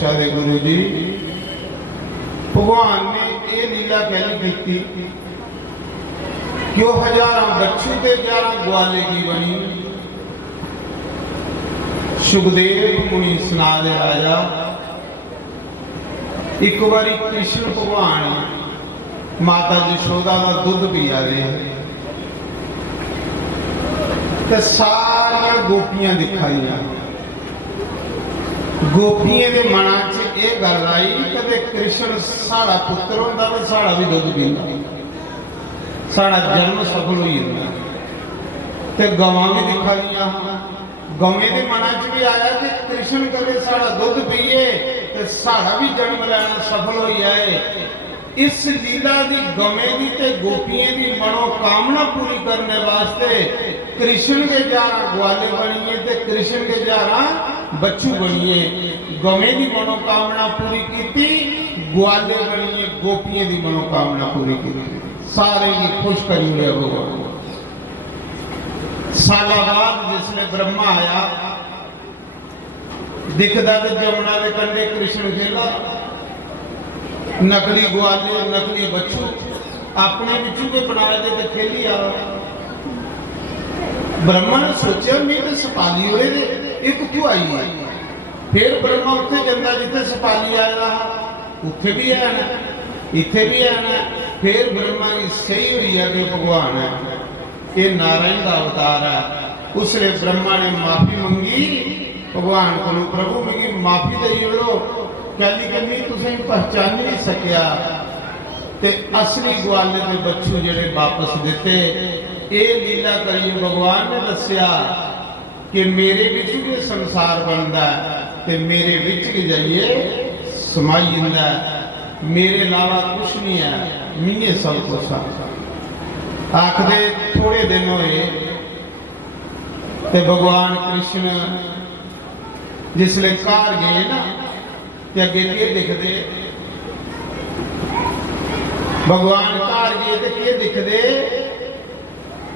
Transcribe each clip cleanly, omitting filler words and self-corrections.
बख्शा दे गुरु जी। भगवान ने ये लीला कहली की कि वह 1000 बच्चू के 11 ग्वाले की बनी। सुखदेव मुनि सुना दे राजा, एक बारी कृष्ण भगवान माता यशोदा का दुध पिया रहे ते सारिया गोपियां दिखाई। गोपियां के मना च ये गल आई, कदे कृष्ण साड़ा पुत्र होंदा तो साड़ा भी दुध पींदा, साड़ा जन्म सफल हो जाता। ते गवां भी दिखाई, गवें के मना च भी आया कि कृष्ण कदे साड़ा दुध पीए ते साड़ा भी जन्म लेना सफल हो जाए। इस लीला की गवें की ते गोपियां की मनोकामना पूरी करने वास्ते कृष्ण के 11 ग्वाले बनिए ते कृष्ण के 11 बच्चू बनिए। गवें की मनोकामना पूरी की, ग्वाले बनिए, गोपियां की मनोकामना पूरी की, सारे की खुश करी उड़े भगवान। साल बाद जिसने ब्रह्मा आया, दिखदा ते जमुना के कंढे कृष्ण खेला, नकली ग्वाले नकली बच्चू अपने बिचू के बनाए दे ते खेली आ। ब्रह्मा ने सोचा मैं तो सपाली होए दे एक क्यों आई है। फिर ब्रह्मा उत्थे जांदा जिथे सपाली आया, उत्थे भी है ना, इत्थे भी है ना। फिर ब्रह्मा की सही हुई है कि भगवान है, ये नारायण का अवतार है। उसने ब्रह्मा ने माफी मंगी भगवान को, प्रभु मेरी माफी दई ओड़ो। कहली कहनी तुसें पहचान नहीं सकिया ते असली ग्वाले के बच्चू जेड़े वापस दिते। ये लीला करिए भगवान ने दसिया कि मेरे विच भी संसार बनता है ते मेरे विच भी जाइए समाई जाता है, मेरे अलावा कुछ नहीं है, मीए सब कुछ है। आखदे थोड़े दिन होए ते भगवान कृष्ण जिसले घर गए ना ते अगे के दिखदे, भगवान घर गए तो के दिखदे,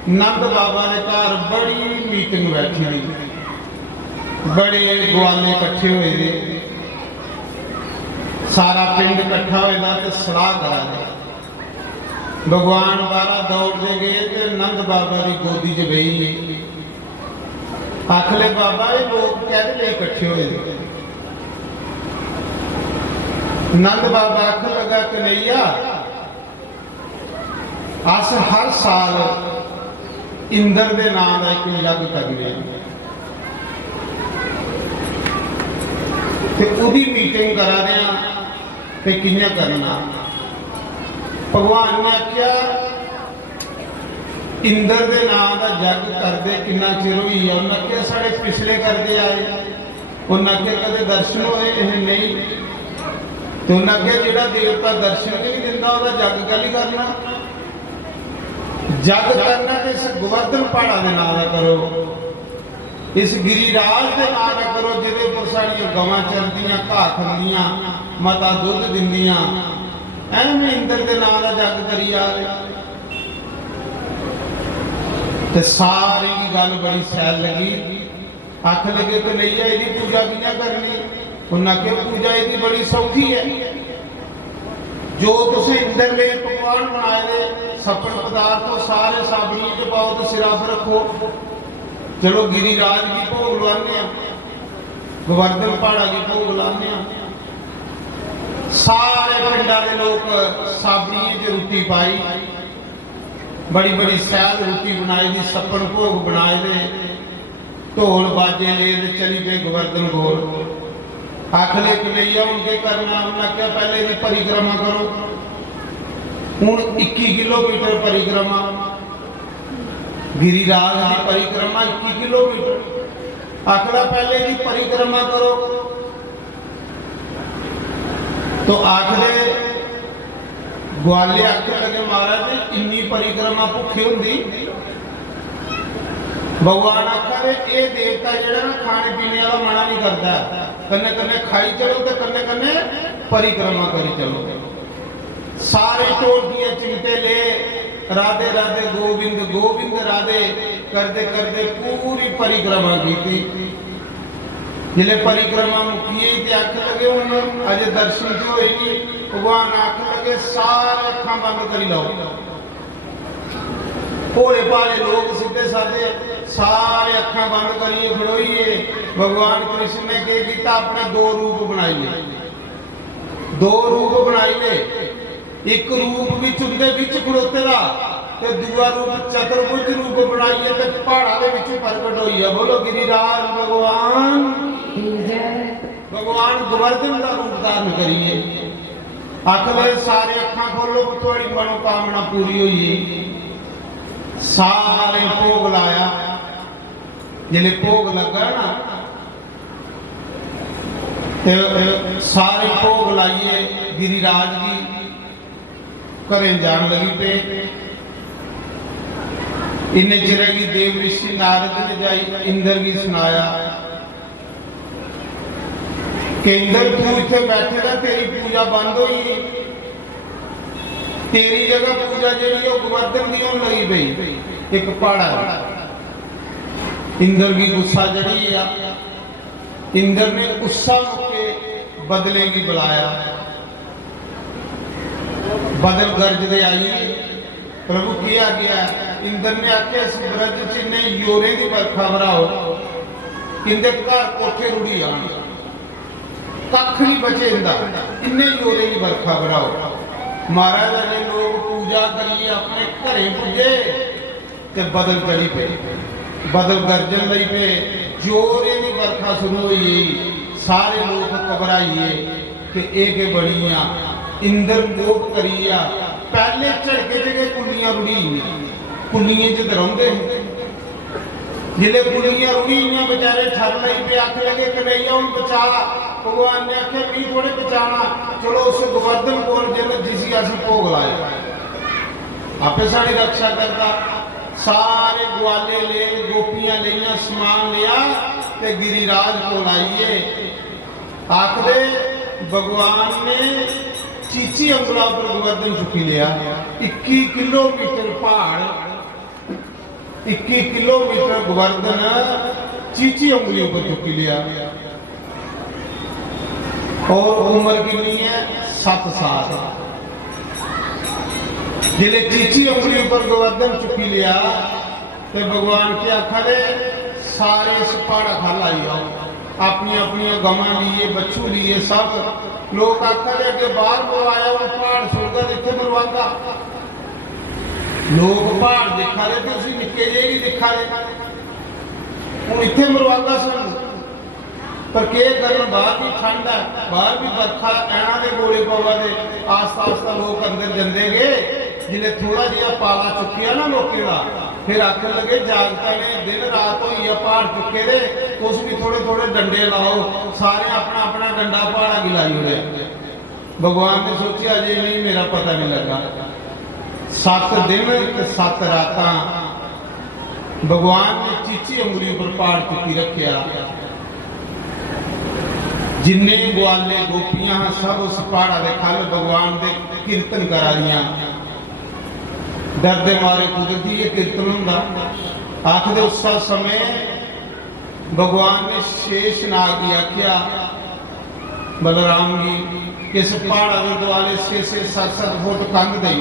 नंद बाबा के घर बड़ी मीटिंग बैठी हुई, बड़े ग्वाले इकट्ठे हुए थे, सारा पिंड इकट्ठा होएगा तो सलाह करा दे। भगवान बारा दौड़ते गए तो नंद बाबा की गोदी च बही। आखले बाबा ये लोग कहने लिए इकट्ठे हुए थे। नंद बाबा आख लगा कन्हैया अस हर साल इंद्र के नाम का एक यज्ञ करने उदी मीटिंग करा रहे कियां करना। भगवान ने आख्या इंद्र के नाम का यज्ञ करते कितना चिर हुई है। उन्हें आख्या साढ़े पिछले करते आए। उन्हें आख्या कदे दर्शन होए नहीं, तो उन्हें आख्या जो देवता दर्शन नहीं दिता वह यज्ञ कल ही करना। जग करना तो इस गोवर्धन पहाड़ा के नाम का करो, इस गिरिराज के नाम का करो जिहदे उपर साड़ियां गवां चलदियां घाह खांदियां माता दुध दिंदियां। एवें इंद्र के नाम का जग करी आ रहे। ते सारी की गल बड़ी सैल लगी। आख लगे कन्हैया इसकी पूजा कियां करनी। उन्हें आख्या पूजा इसकी बड़ी सौखी है। जो तुसें इंद्र ले पकवान बनाए दे सपन पदार्थ तो सारे साबणी च पाओ तो सिरा पर रखो। चलो गिरिराज की भोग लाने, गोवर्धन पहाड़ा की भोग लाने। सारे पिंडा के लोग साबणी च रोटी पाई, बड़ी बड़ी सैल रोटी बनाई दी, सपन भोग बनाए दे, ढोल बाजे ले चली पे गोवर्धन कोल। आखले कन्हैया उनके करना। उन्हें क्या पहले भी परिक्रमा करो। हूँ 21 किलोमीटर परिक्रमा, गिरिराज की परिक्रमा 21 किलोमीटर। आखला पहले की परिक्रमा करो। तो आखदे ग्वाले आखे लगे महाराज इन्नी परिक्रमा भुखे होंगी। भगवान आखा ये देवता जो ना खाने पीने वाला मना नहीं करता, कन्ने कन्ने खाई चलो तो कन्ने कन्ने परिक्रमा करी चलो। सारे टोटियां चिमटे ले राधे राधे गोविंद गोविंद राधे करते करते पूरी परिक्रमा की। जिले परिक्रमा मुकीए ते आख लगे हुण अजे दर्शन तो होए नहीं, भगवान आख लगे सारे अखां बंद करी लो। भोले भाले लोग सीधे साधे सारे अखां बंद करिए खड़ोइए। भगवान कृष्ण ने क्या किया, अपने दो रूप बनाइए, दो रूप बनाइए। एक रूप विच उनदे विच खड़ोते दा ते दूआ रूप चतुर्भुज रूप बनाइए ते पहाड़ा दे विच प्रगट होइए। बोलो गिरिराज भगवान, भगवान गोवर्धन का रूप धारण करिए। आखिर सारे अखां खोलो, थोड़ी मनोकामना पूरी हुई। सारे भोग लाया, जिले भोग लगा ना ते सारे भोग लाइए। गिरिराज जी घरें जान लगी पे। इन्ने चिर की देव ऋषि नारद ने जाई इंद्र भी सुनाया कि इंद्र तू इत्थे बैठे ना, तेरी पूजा बंद हुई, तेरी जगह पूजा जी गोवर्धन की होने लगी पई। एक पहाड़ा इंद्र की गुस्सा जड़ी आ, इंद्र ने गुस्सा मुके बदले की बुलाया। बदल गरजदे आई, प्रभु किया गया। इंद्र ने आख्या इस ब्रज च इन्ने योरे की बरखा बराओ, इंदे घर कोठे रुड़ी आन, कख नहीं बचे इंदा, इन्ने योरे की बरखा बराओ। महाराज ने लोग पूजा करिए अपने घरें पुजे ते बदल चढ़ी पे, बदल गरजन लई पे, जोरे की बरखा शुरू हुई। सारे लोग घबराइए कि एक बड़िया इंद्र कोप करिया। पहले झड़के जगह कुलियां रुड़ी, कुलियां च रौंदे जिले कुलियां रुड़ी बेचारे ठर लई पे। आख लगे कन्हैया हुण बचा। भगवान ने आख्या भी थोड़े बचाना, चलो उस गोवर्धन कोल जिसी असीं भोग लाए, आपे साड़ी रक्षा करता। सारे ग्वाले ले, गोपियां लिया, समान लिया ते गिरिराज को लाइए। आखदे भगवान ने चीची अंगुला पर गोवर्धन चुकी लिया। 21 किलोमीटर पहाड़, 21 किलोमीटर गोवर्धन चीची उंगली पर चुकी लिया। और उम्र कितनी है? 7 साल। जिले चीची उंगली पर गोवर्धन चुकी लिया तो भगवान के आखरे सारे पहाड़ा खा लाई आओ। अपनी अपनी गवां लिए, बच्चू लिए, सब लोग आखर अगे बाहर मरवाया। वो पहाड़ सुनकर इतने मरवाता, लोग पहाड़ दिखा रहे थे, निके जे ही दिखा रहे, हूँ इतने मरवाता सन। पर के करन, बाहर भी ठंड है, बाहर भी बरखा, ऐना के गोले पवा दे। आस्ता आस्ता लोग अंदर जाते गए। जिन्हें थोड़ा जिहा पाला चुकिया ना लोगों का, फिर आखन लगे जागता ने दिन रात हुई है, पहाड़ चुके दे, तुस भी थोड़े थोड़े डंडे लाओ। सारे अपना अपना डंडा पहाड़ा गिलाई उड़े। भगवान ने सोचा अजे नहीं, मेरा पता नहीं लगा। 7 दिन 7 रात भगवान ने चीची उंगली पर पहाड़ चुकी रखिया। जिन्ने ग्वाले गोपियां सब उस पहाड़ा के खल भगवान के कीर्तन करा दिया। डरते मारे कुदरती ये कीर्तन होंदा। आखदे उस समय भगवान ने शेष नाग की आख्या बलराम जी इस पहाड़ा के दुआले 6-7 फुट कंध दई।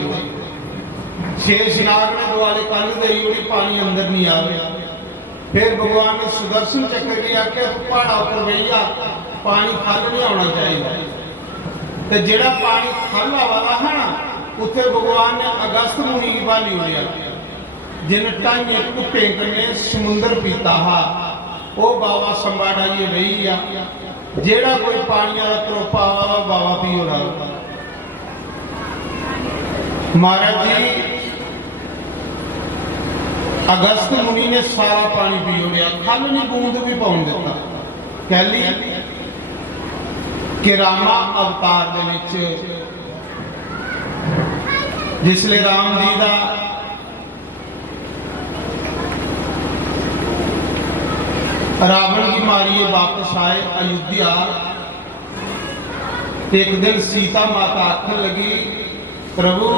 शेष नाग ने दुआले कंध दई उड़ी, पानी अंदर नहीं आवे। फिर भगवान ने सुदर्शन चक्र की आख्या पहाड़ा उपर बहिया, पानी खल नहीं आना चाहिए। तो जेड़ा पानी खल वाला है ना, उत्थे भगवान ने अगस्त मुनि की बाली उड़िया। जिन टाइम कुत्ते कने समुंदर पीता हा, वो बाबा संबाड़ा ये रही आ। जेड़ा कोई पानी वाला त्रोपा वाला बाबा पी हो रहा। महाराज जी अगस्त मुनि ने सारा पानी पी उड़िया, खल नहीं बूंद भी पाउन दिता। कह ली कि रामा अवतार दे विच जिसले राम जी का रावण की मारिए वापस आए अयोध्या, एक दिन सीता माता आखन लगी प्रभु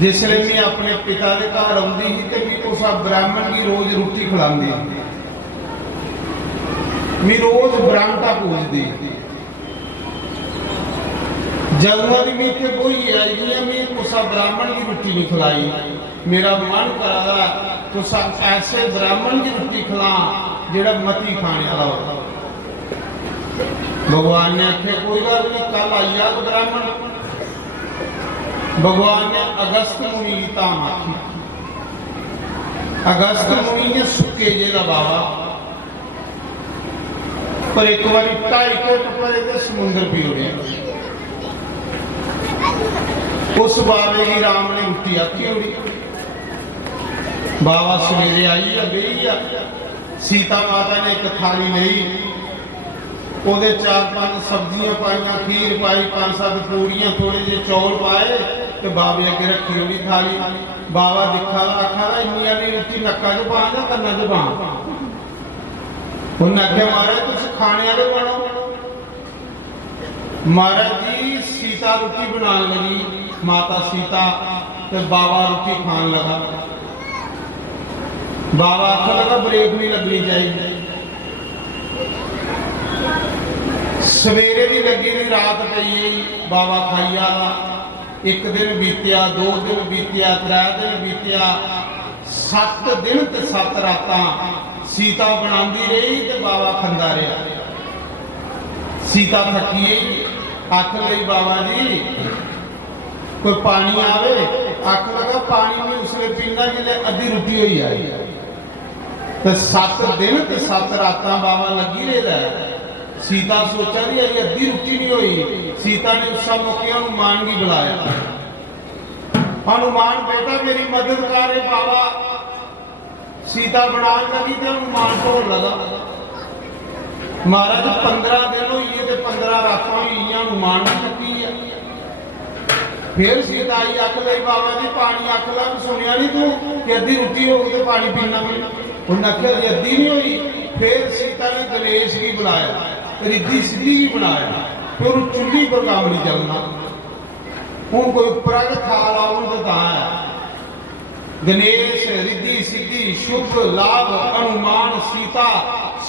जिसले मैं अपने पिता के घर आती थी तो भी उस ब्राह्मण की रोज रोटी खिलाती, भी रोज बरामटा पूजदी जदों की मी इतने कोई आई मैं तुसा ब्राह्मण की रोटी नहीं खिलाई मेरा मन करा तुसा ऐसे ब्राह्मण की रोटी खिला जेड़ा मती खाने वाला हो। भगवान ने आखे कोई गल नहीं कल आई जाग ब्राह्मण। भगवान ने अगस्त मुनि की धाम आखी। अगस्त मुनि ने सुके जे का बाबा पर एक बार 2.5 फुट पर समुद्र पी गया। उस बाबे की राम ने रोटी आखी होगी। बाबा सवेरे आई है गई सीता माता ने एक थाली ली ਉਹਦੇ 4-5 सब्जियां पाइया खीर पाई 5-7 पूड़ियां थोड़े जे चौल पाए तो बाबे अगे रखी होगी थाली। बाबा दिखा आखा इन्नी वाली रोटी नक्का च पा या कन्ना च पा। उन्हें आख्या महाराज तुम खाने वाले बनो। महाराज जी सीता रोटी बना लगी माता सीता तो बाबा रोटी खान लगा। बाबा आखा लगा ब्रेक नहीं लगनी चाहिए। सवेरे भी लगी नहीं रात पई बाबा खाई आला। एक दिन बीतिया 2 दिन बीतिया 3 दिन बीतिया 7 दिन ते 7 रातां सीता बनाती रही तो बाबा खांदा रहा। सीता थकी आख लई बाबा जी कोई पानी आवे। आख लगा पानी में उसने पीना जिले अद्धी रोटी हुई आई तो 7 दिन ते 7 रातां बाबा लगी रहा। सीता सोचा भी अभी अद्धी रोटी नहीं हुई। सीता ने उस मौके हनुमान की बुलाया। हनुमान बेटा मेरी मदद कर बाबा। सीता बनाने लगी तो हनुमान को लगा। महाराज 15 दिन हुई तो 15 रात हुई हनुमान की थकी है। फिर सीता आई अख ली बाबा जी पानी अख ला सुनिया नहीं तू कि अद्धी रोटी हो तो पानी पीना मैं उन्हें आख्या जी अद्धी नहीं हुई। फिर सीता ने गणेश की बुलाया रिद्धि सिद्धि भी बनाया। फिर चुल्ली पर काम नहीं चलना हूँ कोई उपरा थाल आउन गणेश रिद्धि सिद्धि शुभ लाभ हनुमान सीता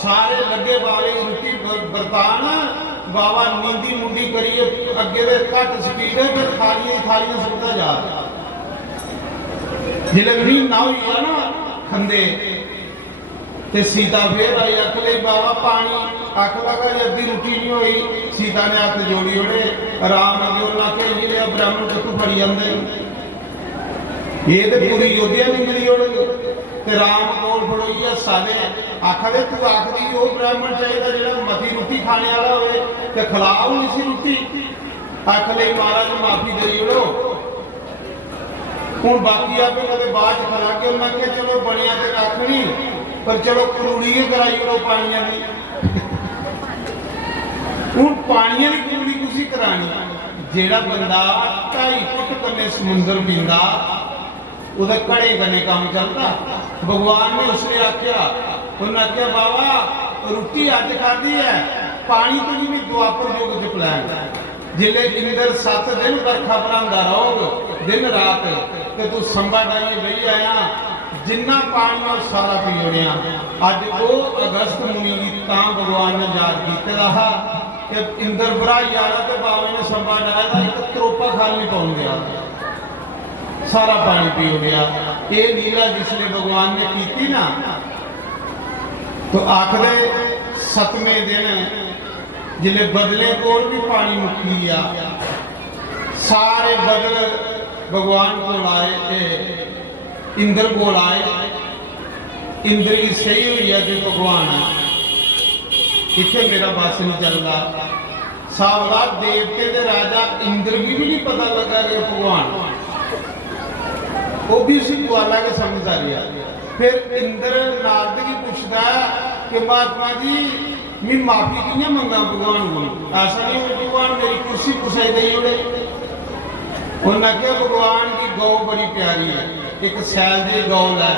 सारे लगे बाबे रोटी बरतान। बाबा नींदी मुंडी करिए अगे घट स्पीड है फिर थालियां थालियां सुटता जा जिले मीह ना हुई ना खंदे ते सीता फिर आई आख ली बाबा पानी आख लगा अद्धी रोटी नहीं हुई। सीता ने हाथ जोड़ी ओढ़े राम अगे आखे जी लिया ब्राह्मण कतू फड़ी जाते ये तो पूरी योद्धा नहीं मिली ओढ़ राम कोल फड़ोई सारे आखदे तू आखदी वो ब्राह्मण चाहिए जो मती रोटी खाने वाला हो तो खिलाओ नहीं सी रोटी। आख ली महाराज माफी दई ओढ़ो हूँ बाकी आपे कदे बाद खिला के उन्हें चलो बनिया तो कख नहीं पर चलो करूड़ी कराई ओढ़ो पानिया की। हूँ पानिया की करूड़ी कुछ करानी जेड़ा बंदा 2.5 फुट कन्ने समुद्र पींदा उहदा घड़े कन्ने काम चलता। भगवान ने उसने आख्या उन्हें आख्या बाबा रोटी अज खाधी है पानी तो भी द्वापर युग च पिलाया। जिले इंदर 7 दिन बरखा भरांदा रहोग दिन रात तो तू संबा डाइए बही आया जिन्ना पानी और सारा पी ओढ़िया। अज वो अगस्त मुनि की भगवान ने याद किया रहा कि इंदर भराई आ रहा तो बाबे ने संबा डाया एक त्रोपा खाल नहीं पाउन गया सारा पानी पी हो गया। ये लीला जिसने भगवान ने की ना तो आखिर 7वें दिन जिले बदले को भी पानी मुक्की गया सारे बदल भगवान को आए इंद्र को आए। इंद्र की सही हुई है जो भगवान इतने मेरा बस नहीं चलता। सावधान देवते के राजा इंद्र की भी नहीं पता लगा कि भगवान वो भी उसी ग्वाला के समझ आ रहा। फिर इंद्र नारद की पूछता कि महात्मा जी मैं माफी किया मंगा भगवान को। ऐसा नहीं हो भगवान मेरी कुर्सी पुछाई दई ओढ़े। उन्हें आख्या भगवान की गौ बड़ी प्यारी है एक सैल जी गौ लै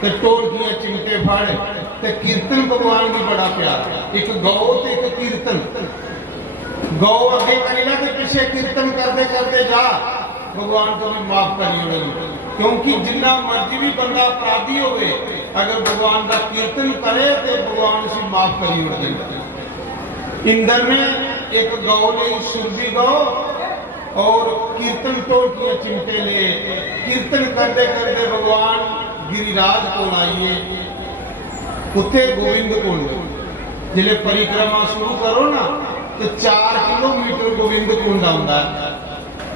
तो टोलकियां चिमटे फड़ तो कीर्तन भगवान की बड़ा प्यार एक गौ तो एक कीर्तन। गौ अगे करी ला तो पिछे कीर्तन करते करते जा भगवान तो भी माफ करी उड़ेगी, क्योंकि जिन्ना मर्जी भी बंदा अपराधी होवे अगर भगवान का कीर्तन करे तो भगवान उसे माफ करी उड़ेगी। इंद्र ने एक गौ ले सुरभि गौ और कीर्तन टोटियां चिमटे ले कीर्तन करते करते भगवान गिरिराज को आइए उत्थे गोविंद कुंड जिले परिक्रमा शुरू करो ना तो 4 किलोमीटर गोविंद कुंड आंदा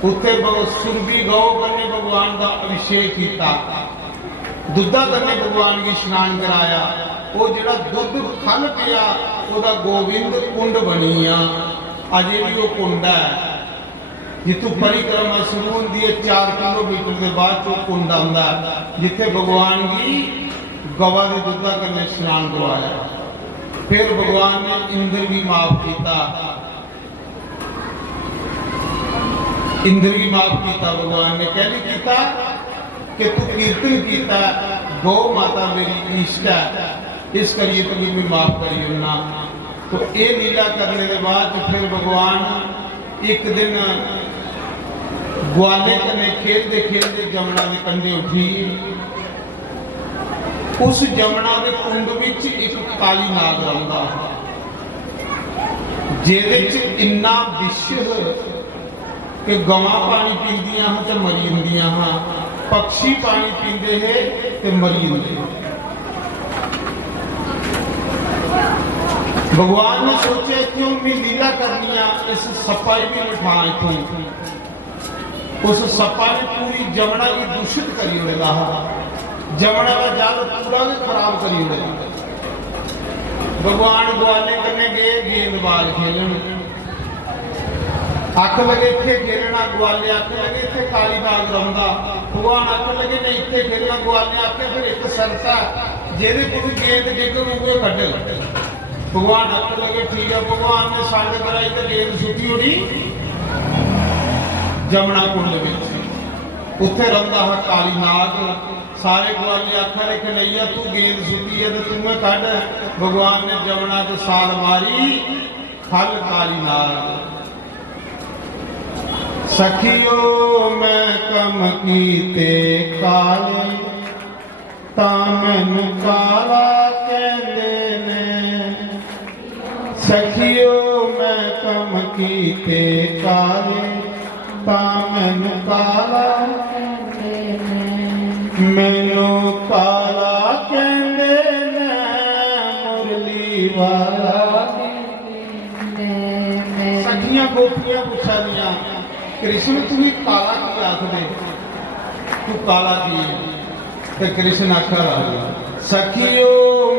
उत्थे सुरभि गौ कन्ने भगवान का अभिषेक किया, दुधा कन्ने भगवान की स्नान कराया, वो जिहड़ा दुध खल पिया ओदा गोविंद कुंड बनी आ। अजे भी वो कुंड है जितों परिक्रमा शुरू होती है 4 किलोमीटर के बाद वो कुंड आंदा जिथे भगवान की गवा के दुधा कन्ने स्नान करवाया। फिर भगवान ने इंद्र भी माफ किया, इंद्र भी माफ किया। भगवान ने कह भी किया कि तू कीर्तन किया गौ माता मेरी इष्ट है इस करिए तो भी माफ करी उन्ना। तो ये लीला करने के बाद फिर भगवान एक दिन ग्वाले कने खेलते खेलते जमुना के कंढे उठी, उस जमुना के कुंड विच एक काली नाग रंदा जिहदे च इन्ना विष कि गवां पानी पींदियां हैं तो मरी हुंदियां हैं, पक्षी पानी पींदे है तो मरी हुंदे। भगवान ने सोचा क्यों मैं लीला करनी आ इस सप्पा भी बिठा इत्थों। उस सप्पा ने पूरी जमुना की दूषित करी उड़ेगा, जमुना का जल पूरा भी खराब करी उड़ेगा। भगवान ग्वाले कन्ने गए गेंदबाज खेलन, अख लगे इत्थे खेलना, ग्वाले आख लगे इत्थे काली नाग रौंदा। भगवान आख लगे नहीं इत्थे खेलना, ग्वाले आखे फिर एक शर्त है जेदे कोल गेंद डिग उगे कड्ड। भगवान आख लगे ठीक है। भगवान ने साढ़े कराई तो गेंद सुटी उड़ी जमुना कुंड विच, उत्थे रौंदा है काली नाग। सारे ग्वाले आखा रे कन्हैया तू गेंद सुटी है तो तुम्हें कड्ड। भगवान ने जमुना च साल मारी, खल काली नाग। सखियो मैं कम कीते काले तां मैनू काला कहंदे ने। सखियो मैं कम कीते काले तां मैनू काला कहंदे ने। मैनू काला कहंदे ने मुरली वाला कहंदे ने। सखियां गोपियां पुछा दियां कृष्ण तू ही काला की आखदे, तू काला की ते कृष्ण आखा सखियो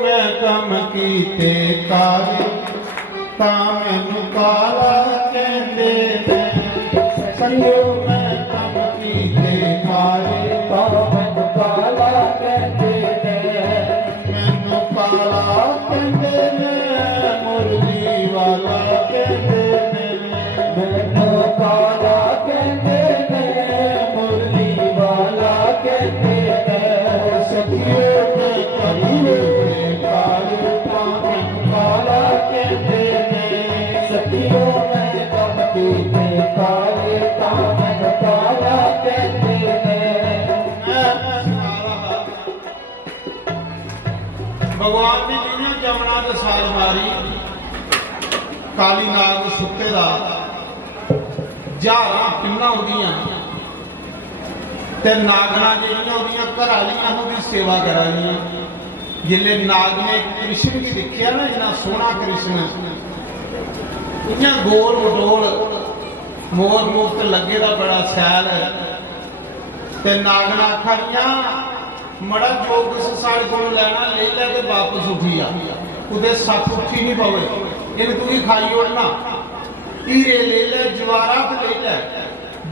मैं कम कीते काले तां मैनू काला कहंदे ने। सखियो मैं कम कीते काले तां मैनू काला कहंदे ने। मैनू काला कहंदे ने मुरली वाला कहंदे ने। मैनू काला भगवान ने जिन्हें जमुना के साल मारी काली नाग सुत्ते का जहार किन्ना होदियां ते नागना जिहड़ियां ओदियां घरालियां ओदी सेवा करानियां। जिले नाग ने कृष्ण की देखिया ना इन्ना सोहना कृष्ण इन्ना गोल मटोल मोर मुफ्त लगे दा बड़ा सैल है ते नागना आखियां मड़ा जो किस साढ़े को लेना ले लैके वापस उठी आ कुछ सप उठी नहीं पवे इन तू ही खाई उड़ना हीरे ले लै जवाहरात ले लै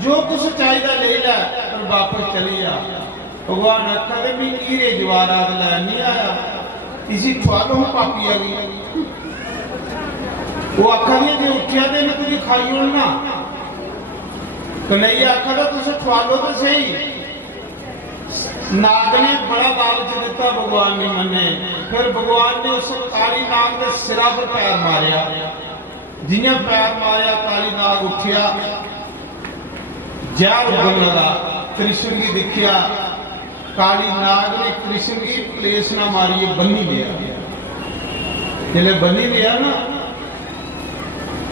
जो कुछ चाहिए ले लै पर वापस चली आ। भगवान आखा भी हीरे जवाहरात लै नहीं आया इसी ख्वाब हूँ पापी आ गई। वो आखा दी जो उठिया तो इन्हें तुझे खाई उड़ना कन्हैया आखा था तुझे ख्वाबो तो सही। नाग ने बड़ा लालच दिता भगवान ने मने फिर भगवान ने उस काली नाग के सिरा पर पैर मारिया जिन्हें पैर मारिया काली नाग उठिया जहर उगन लगा। कृष्ण की दिखिया काली नाग ने कृष्ण की प्लेस ना मारी, बन्नी लिया। जिले बन्नी लिया ना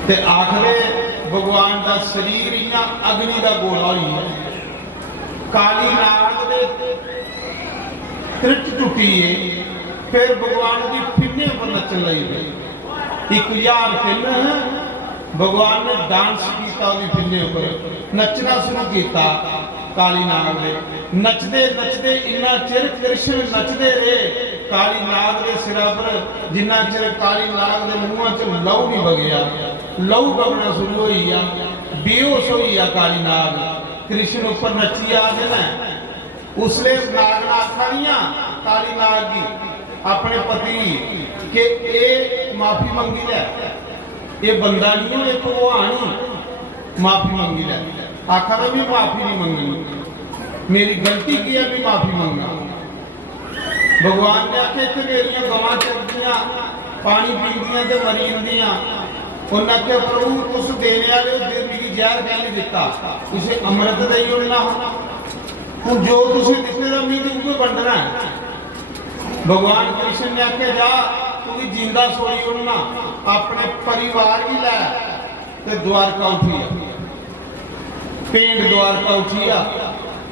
ते आखरे भगवान का शरीर इना अग्नि का गोला ही है। काली नाग दे त्रिट टुटी है। फिर भगवान की फिन्ने पर नचन लगी। 1000 फिन्न भगवान ने डांस किया, फिन्ने पर नचना शुरू किया। काली नाग ने नचते नचते इन्ना चिर कृष्ण नचते रहे काली नाग के सिरा पर, जिन्ना चिर काली नाग के मुंह च लहू नहीं बगया। लहू बगना शुरू हो गया, बेहोश हो गया काली नाग। कृष्ण ऊपर नची आ जाना। उसले नाग ने आखा काली नाग की अपने पति के ए माफी मंगी ले, ये बंदा नहीं हो, एक भगवान माफी मंगी ले। आखा तो भी माफी नहीं मंगी, मेरी गलती की है भी माफी मंगा। भगवान ने आखे कि मेरिया गवां चलदियां पानी पींदियां ते मरी जंदियां। उन्हें आख्या प्रभु तुस देने वाले हो, मेरी जहर क्या नहीं दिता, तुसे अमृत दई उड़ना। हुण जो तुसे दिते दा मी ते वंडना है। भगवान कृष्ण ने आख्या जा तू भी जिंदा सोई उड़ना, अपने परिवार की लै ते द्वारका उठी। पेंड द्वारका उठिया।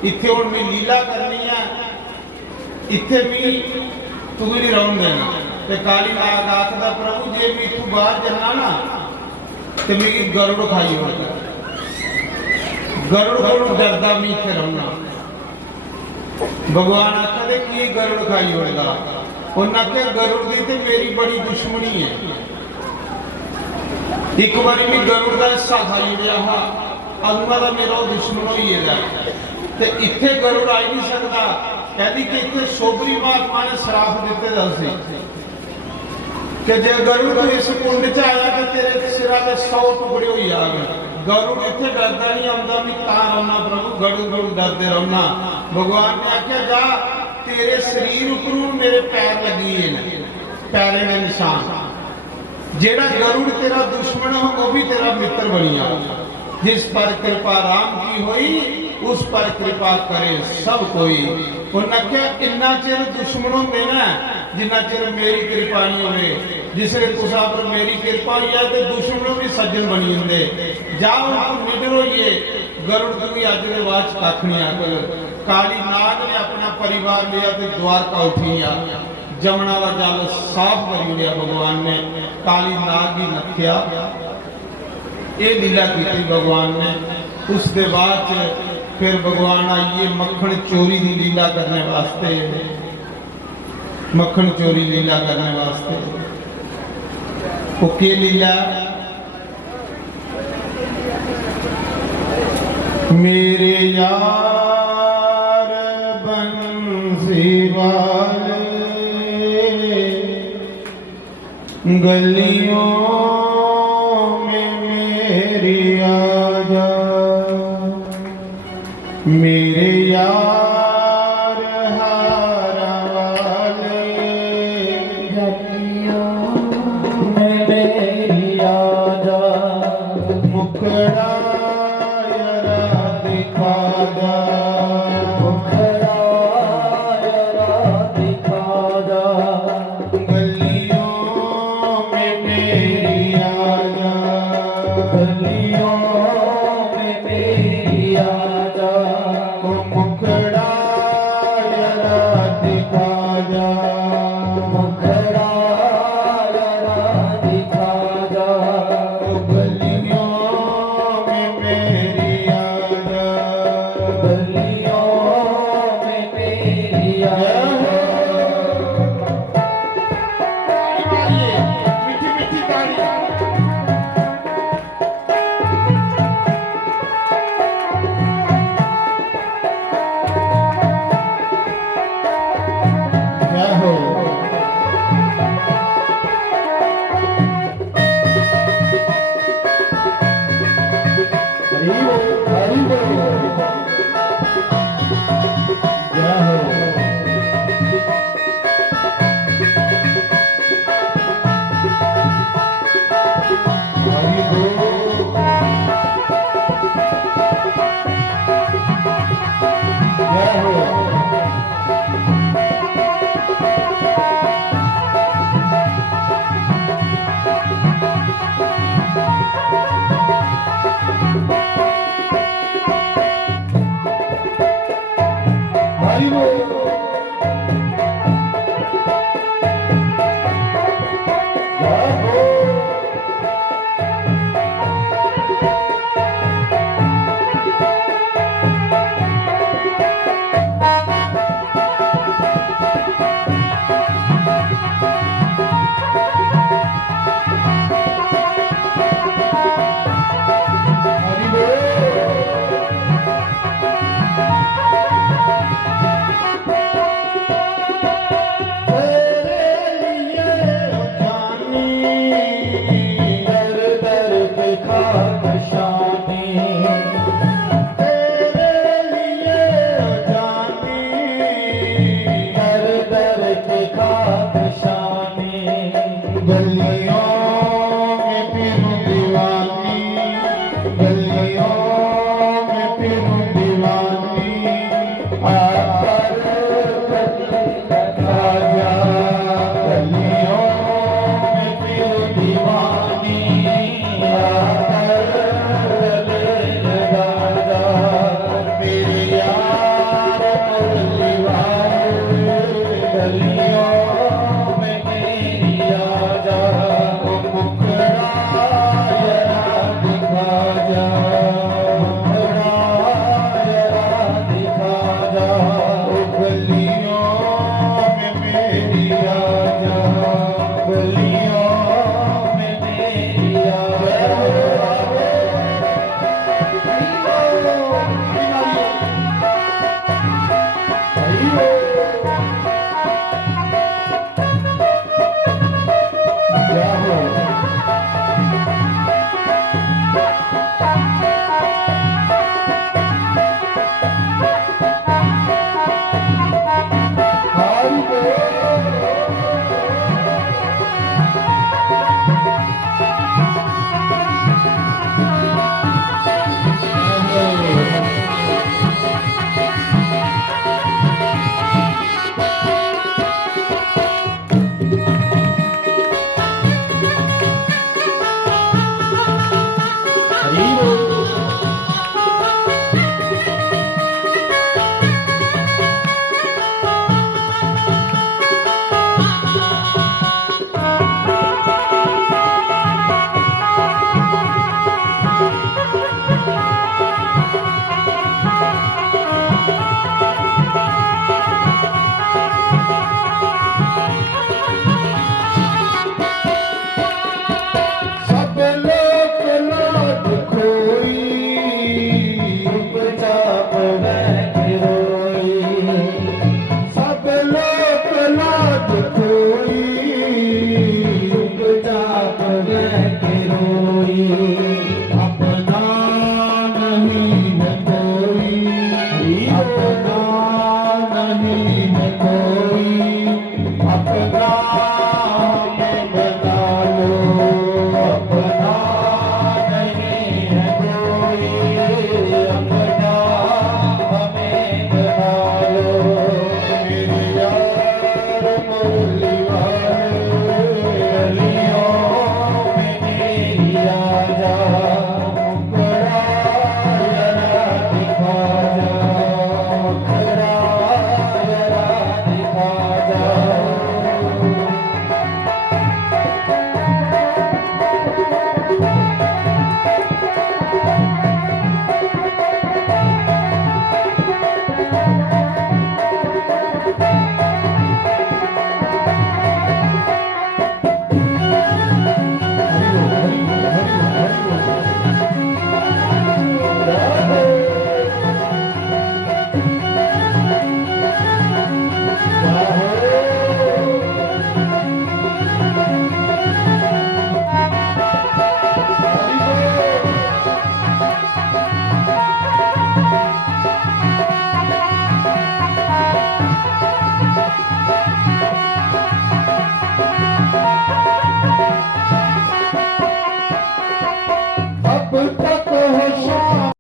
इत्थे हुण मैं लीला करनी है, इत्थे भी तू भी नहीं रहन देना। ते काली नाग आखदा प्रभु जे मैं तू बाहर जाना ना ते मेरी गरुड़ खाई होगा। गरुड़ को डरदा मैं इत्थे रहना। भगवान आखदे की गरुड़ खाई होगा। उन्हें आख्या गरुड़ दी ते मेरी बड़ी दुश्मनी है। एक बार भी गरुड़ का हिस्सा खाई गया, अगुआ का मेरा दुश्मन ही है। ते इत्थे गरुड़ आ नहीं सकता। कहती कि इत्थे सोबरी महात्मा ने श्राप दिते दसे कि जे गरुड़ तू इस कुंड च आया तो तेरे सिरा के 100 टुकड़े हो जाएंगे। गरुड़ इत्थे डरदा नहीं आंदा, मैं तां रहना प्रभु, गरुड़ गरुड़ डरदे रहना। भगवान ने आख्या जा तेरे शरीर उपरों मेरे पैर लगी है, पैरे के निशान। जेड़ा गरुड़ तेरा दुश्मन हो वो भी तेरा मित्र बनिया। जिस पर कृपा राम की हुई उस पर कृपा करे सब कोई। उन्हें क्या इन्ना चिर दुश्मन होंगे ना जिन्ना चिर मेरी कृपा नहीं होवे। जिसले तुसा पर मेरी कृपा हुई है तो दुश्मनों भी सज्जन बनी होंगे। जाओ निडर होइए, गरुड़ तू भी अज के बाद कख नहीं आकर। काली नाग ने अपना परिवार लिया तो द्वारका उठिया। जमुना का जल साफ कर लिया भगवान ने। काली नाग की नथिया ये लीला की भगवान ने। उसके बाद फिर भगवान आइए मक्खन चोरी की लीला करने वास्ते। मक्खन चोरी लीला करने वास्ते वो के लीला मेरे यार बंसी वाले गलियों मेरे यार हारा वाले गलियों में मेरी आजा। मुखड़ा यरा दिखा जा, मुखड़ा यरा दिखा जा। गलियों में मेरी आजा, गलियों में मेरी आजा। मुखड़ा यरा दिखा जा, मुखड़ा यरा दिखा जा। गलियों में मेरी आजा, गलियों में मेरी आजा। मीठी मीठी तालियां। हरि बोल, हरि बोल।